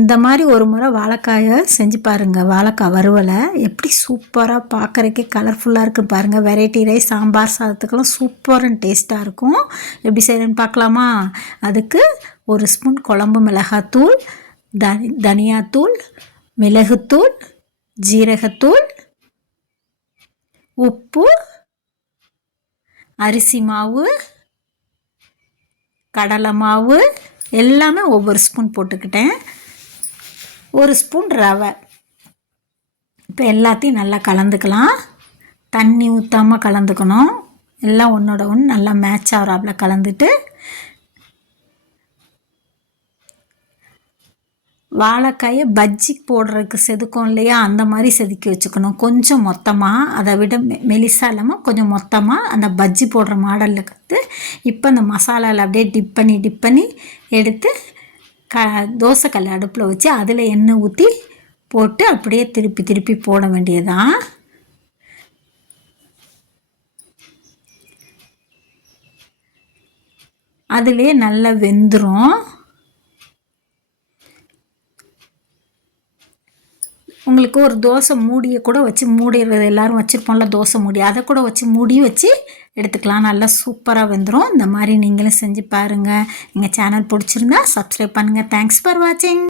இந்த மாதிரி ஒரு முறை வாழைக்காயை செஞ்சு பாருங்கள். வாழைக்காய் வறுவலை எப்படி சூப்பராக பார்க்குறக்கே கலர்ஃபுல்லாக இருக்குது பாருங்கள். வெரைட்டி ரைஸ், சாம்பார் சாதத்துக்கெல்லாம் சூப்பர் அண்ட் டேஸ்ட்டாக இருக்கும். எப்படி செய்கிறேன்னு பார்க்கலாமா? அதுக்கு 1 ஸ்பூன் குழம்பு மிளகாத்தூள், தனியாத்தூள், மிளகுத்தூள், ஜீரகத்தூள், உப்பு, அரிசி மாவு, கடலை மாவு எல்லாமே ஒவ்வொரு ஸ்பூன் போட்டுக்கிட்டேன். 1 ஸ்பூன் ரவை. இப்போ எல்லாத்தையும் நல்லா கலந்துக்கலாம். தண்ணி ஊற்றாமல் கலந்துக்கணும். எல்லாம் ஒன்றோட ஒன்று நல்லா மேட்ச் ஆகிறாப்புல கலந்துட்டு, வாழைக்காயை பஜ்ஜி போடுறதுக்கு செதுக்கும் இல்லையா, அந்த மாதிரி செதுக்கி வச்சுக்கணும். கொஞ்சம் மொத்தமாக, அதை விட மெலிசாக இல்லாமல் கொஞ்சம் மொத்தமாக அந்த பஜ்ஜி போடுற மாடலில் கற்று இப்போ அந்த மசாலாவில் அப்படியே டிப் பண்ணி எடுத்து தோசைக்கல் அடுப்பில் வச்சு அதில் எண்ணெய் ஊற்றி போட்டு அப்படியே திருப்பி போட வேண்டியதான். அதிலே நல்லா வெந்துடும். உங்களுக்கு ஒரு தோசை மூடியை கூட வச்சு மூடிடுறது, எல்லோரும் வச்சுருப்போம்ல தோசை மூடி, அதை கூட வச்சு மூடி வச்சு எடுத்துக்கலாம். நல்லா சூப்பராக வெந்துடும். இந்த மாதிரி நீங்களும் செஞ்சு பாருங்கள். எங்கள் சேனல் பிடிச்சிருந்தா சப்ஸ்கிரைப் பண்ணுங்கள். தேங்க்ஸ் ஃபார் வாட்சிங்.